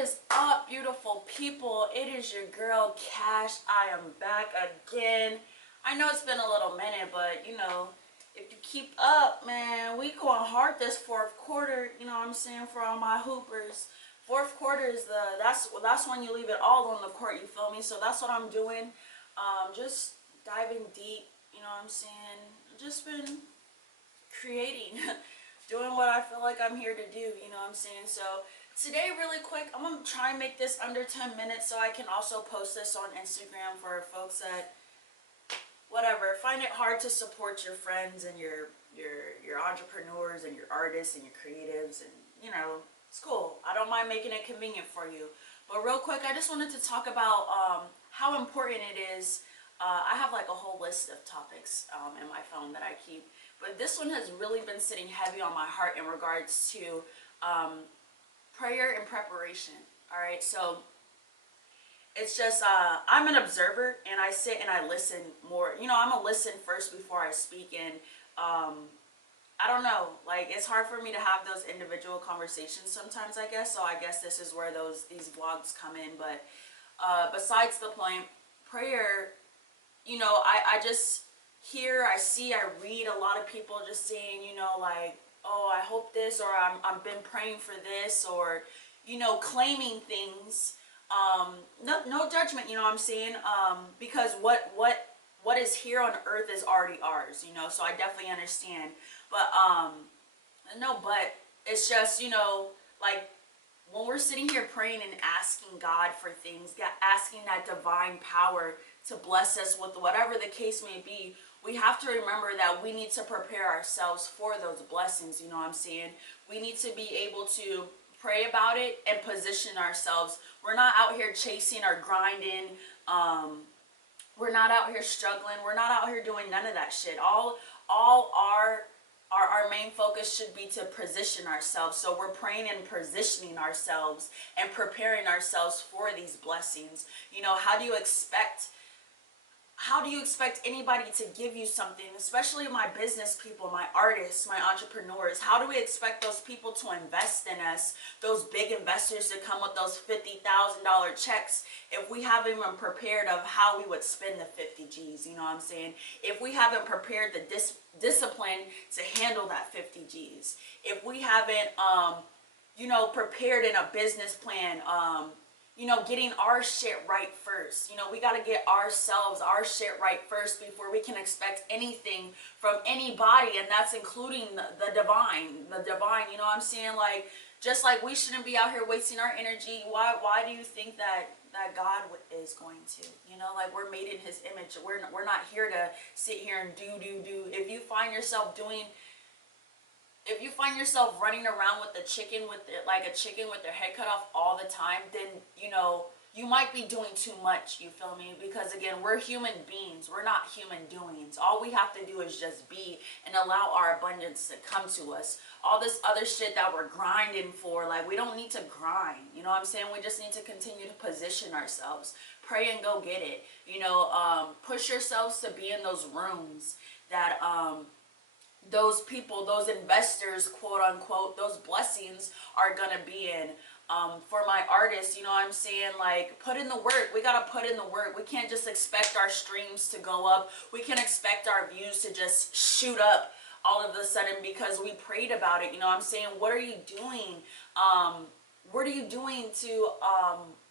is up, beautiful people? It is your girl Cash. I am back again. I know it's been a little minute, but you know, if you keep up, man, we going hard this fourth quarter. You know what I'm saying, for all my hoopers. Fourth quarter is that's when you leave it all on the court. You feel me? So that's what I'm doing. Just diving deep. You know what I'm saying? Just been creating, doing what I feel like I'm here to do. You know what I'm saying? So today, really quick, I'm gonna try and make this under 10 minutes so I can also post this on Instagram for folks that, whatever, find it hard to support your friends and your entrepreneurs and your artists and your creatives, and you know, it's cool. I don't mind making it convenient for you. But real quick, I just wanted to talk about how important it is. I have like a whole list of topics in my phone that I keep, but this one has really been sitting heavy on my heart in regards to prayer and preparation. All right, so it's just I'm an observer and I sit and I listen more. You know, I'm a listen first before I speak. And I don't know, like, it's hard for me to have those individual conversations sometimes, I guess. So I guess this is where these vlogs come in. But besides the point, prayer, you know, I just hear, I see, I read a lot of people just saying, you know, like, oh, I hope this, or I've been praying for this, or, you know, claiming things. No judgment, you know what I'm saying? Because what is here on earth is already ours, you know, so I definitely understand. But, no, but it's just, you know, like, when we're sitting here praying and asking God for things, asking that divine power to bless us with whatever the case may be, we have to remember that we need to prepare ourselves for those blessings. You know what I'm saying? We need to be able to pray about it and position ourselves. We're not out here chasing or grinding. We're not out here struggling. We're not out here doing none of that shit. All our main focus should be to position ourselves. So we're praying and positioning ourselves and preparing ourselves for these blessings. You know, how do you expect anybody to give you something, especially my business people, my artists, my entrepreneurs? How do we expect those people to invest in us, those big investors to come with those $50,000 checks, if we haven't even prepared of how we would spend the 50 G's, you know what I'm saying? If we haven't prepared the discipline to handle that 50 G's, if we haven't, you know, prepared in a business plan, you know, getting our shit right first. You know, we got to get our shit right first before we can expect anything from anybody, and that's including the divine, you know what I'm saying? Like, just like we shouldn't be out here wasting our energy. Why do you think that God is going to? You know, like, we're made in his image. We're not here to sit here and do. If you find yourself running around with a chicken with their head cut off all the time, then, you know, you might be doing too much, you feel me? Because again, we're human beings. We're not human doings. All we have to do is just be and allow our abundance to come to us. All this other shit that we're grinding for, like, we don't need to grind. You know what I'm saying? We just need to continue to position ourselves. Pray and go get it. You know, push yourselves to be in those rooms that, those people, those investors, quote unquote, those blessings are gonna be in. For my artists, you know what I'm saying? Like, put in the work. We gotta put in the work. We can't just expect our streams to go up. We can expect our views to just shoot up all of a sudden because we prayed about it. You know what I'm saying? What are you doing? What are you doing to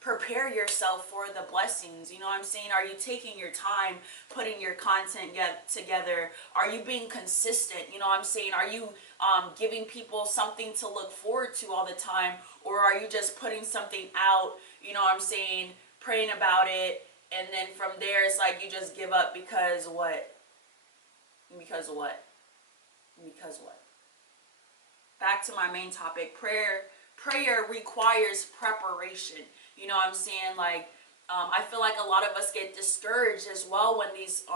prepare yourself for the blessings? You know what I'm saying? Are you taking your time putting your content together? Are you being consistent? You know what I'm saying? Are you giving people something to look forward to all the time? Or are you just putting something out, you know what I'm saying, praying about it, and then from there it's like you just give up because what? Because what? Because what? Back to my main topic, prayer requires preparation. You know what I'm saying? Like, I feel like a lot of us get discouraged as well when these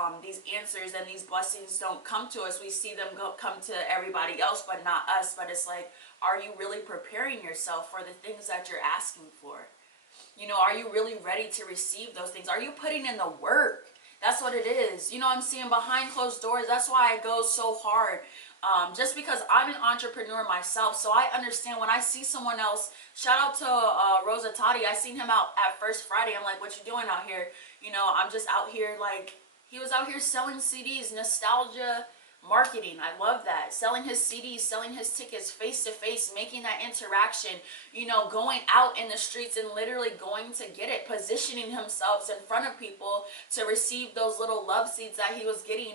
answers and these blessings don't come to us. We see them come to everybody else, but not us. But it's like, are you really preparing yourself for the things that you're asking for? You know, are you really ready to receive those things? Are you putting in the work? That's what it is. You know what I'm saying? Behind closed doors, that's why I go so hard Just because I'm an entrepreneur myself, so I understand when I see someone else. Shout out to Rosa Tati. I seen him out at First Friday. I'm like, what you doing out here? You know, I'm just out here, like, he was out here selling CDs, nostalgia marketing. I love that. Selling his CDs, selling his tickets face to face, making that interaction, you know, going out in the streets and literally going to get it, positioning himself in front of people to receive those little love seeds that he was getting,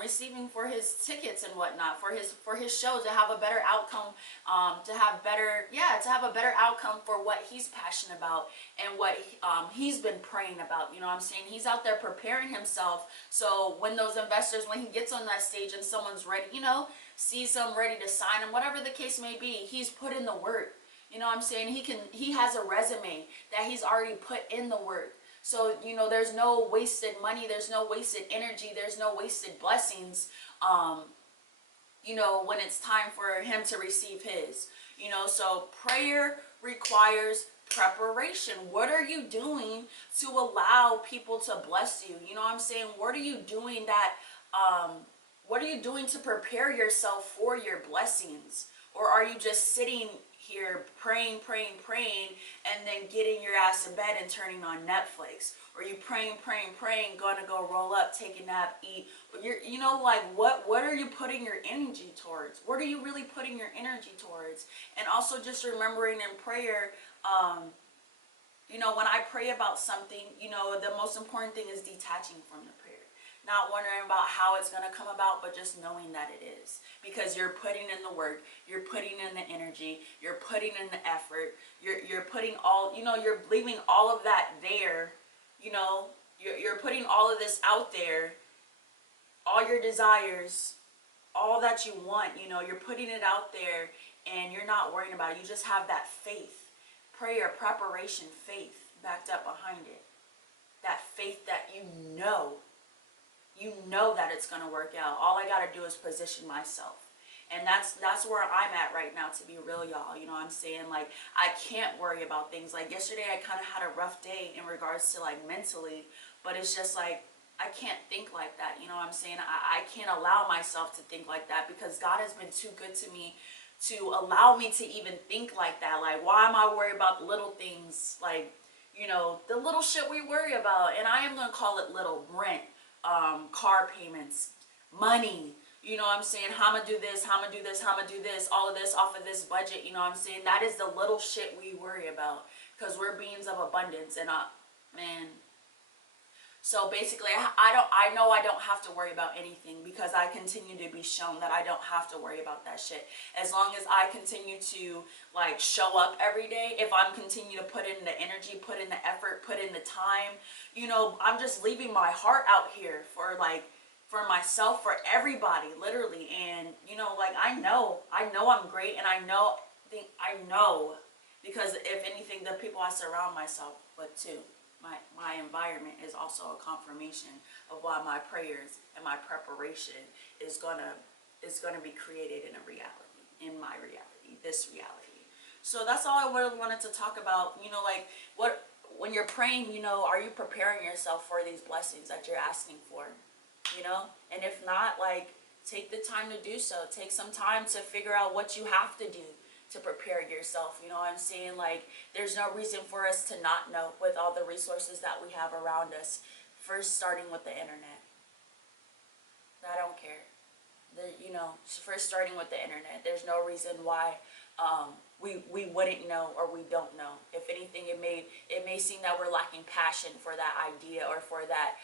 receiving for his tickets and whatnot, for his show, to have a better outcome, to have a better outcome for what he's passionate about and what he's been praying about. You know what I'm saying? He's out there preparing himself, so when those investors, when he gets on that stage and someone's ready, you know, sees him ready to sign him, whatever the case may be, he's put in the work. You know what I'm saying? He has a resume that he's already put in the work. So, you know, there's no wasted money, there's no wasted energy, there's no wasted blessings, you know, when it's time for him to receive his. You know, so prayer requires preparation. What are you doing to allow people to bless you? You know what I'm saying? What are you doing what are you doing to prepare yourself for your blessings? Or are you just sitting here praying, and then getting your ass in bed and turning on Netflix? Or you praying, gonna go roll up, take a nap, eat. You know, like, what are you putting your energy towards? What are you really putting your energy towards? And also just remembering in prayer, you know, when I pray about something, you know, the most important thing is detaching from the prayer. Not wondering about how it's going to come about, but just knowing that it is. Because you're putting in the work, you're putting in the energy, you're putting in the effort, you're putting all, you know, you're leaving all of that there, you know, you're putting all of this out there, all your desires, all that you want, you know, you're putting it out there, and you're not worrying about it. You just have that faith, prayer, preparation, faith backed up behind it. That faith that you know that it's going to work out. All I got to do is position myself. And that's where I'm at right now, to be real, y'all. You know what I'm saying? Like, I can't worry about things. Like, yesterday I kind of had a rough day in regards to, like, mentally. But it's just like, I can't think like that. You know what I'm saying? I can't allow myself to think like that, because God has been too good to me to allow me to even think like that. Like, why am I worried about the little things? Like, you know, the little shit we worry about. And I am going to call it little. Rent, car payments, money, you know what I'm saying, how I'm gonna do this, how I'm gonna do this, how I'm gonna do this, all of this off of this budget. You know what I'm saying? That is the little shit we worry about, because we're beings of abundance. And man, so basically, I know I don't have to worry about anything, because I continue to be shown that I don't have to worry about that shit. As long as I continue to, like, show up every day, if I'm continue to put in the energy, put in the effort, put in the time, you know, I'm just leaving my heart out here for, like, for myself, for everybody, literally. And, you know, like, I know I'm great, and I know, because if anything, the people I surround myself with too. My environment is also a confirmation of why my prayers and my preparation is gonna be created in a reality, in my reality, this reality. So that's all I really wanted to talk about. You know, like, when you're praying, you know, are you preparing yourself for these blessings that you're asking for? You know, and if not, like, take the time to do so. Take some time to figure out what you have to do to prepare yourself. You know what I'm saying? Like, there's no reason for us to not know, with all the resources that we have around us. First, starting with the internet. I don't care. You know, first starting with the internet. There's no reason why we wouldn't know, or we don't know. If anything, it may seem that we're lacking passion for that idea, or for that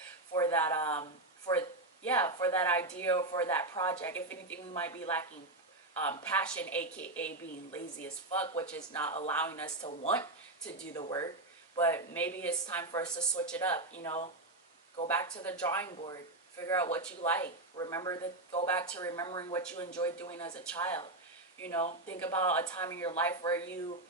idea, or for that project. If anything, we might be lacking passion, aka being lazy as fuck, which is not allowing us to want to do the work. But maybe it's time for us to switch it up. You know, go back to the drawing board, figure out what you like. Go back to remembering what you enjoyed doing as a child. You know, think about a time in your life where you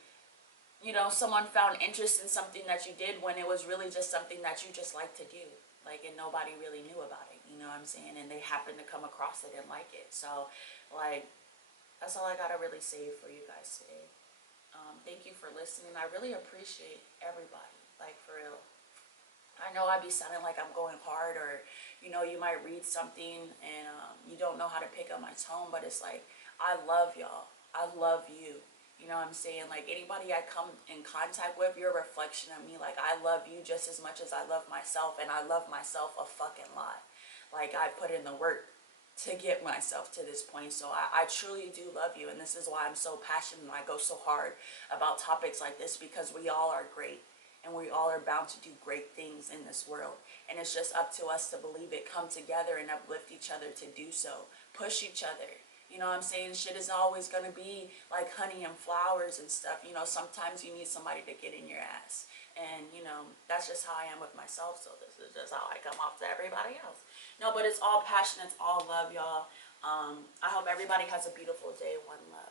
know, someone found interest in something that you did, when it was really just something that you just like to do, like, and nobody really knew about it. You know what I'm saying? And they happened to come across it and like it. So, like, that's all I gotta really say for you guys today. Thank you for listening. I really appreciate everybody, like, for real. I know I be sounding like I'm going hard, or you know, you might read something and you don't know how to pick up my tone, but it's like, I love y'all. I love you. You know what I'm saying? Like, anybody I come in contact with, you're a reflection of me. Like, I love you just as much as I love myself, and I love myself a fucking lot. Like, I put in the work to get myself to this point. So I truly do love you, and this is why I'm so passionate and I go so hard about topics like this, because we all are great and we all are bound to do great things in this world, and it's just up to us to believe it, come together and uplift each other to do so, push each other. You know what I'm saying? Shit is always going to be like honey and flowers and stuff. You know, sometimes you need somebody to get in your ass. And, you know, that's just how I am with myself. So this is just how I come off to everybody else. No, but it's all passion. It's all love, y'all. I hope everybody has a beautiful day. One love.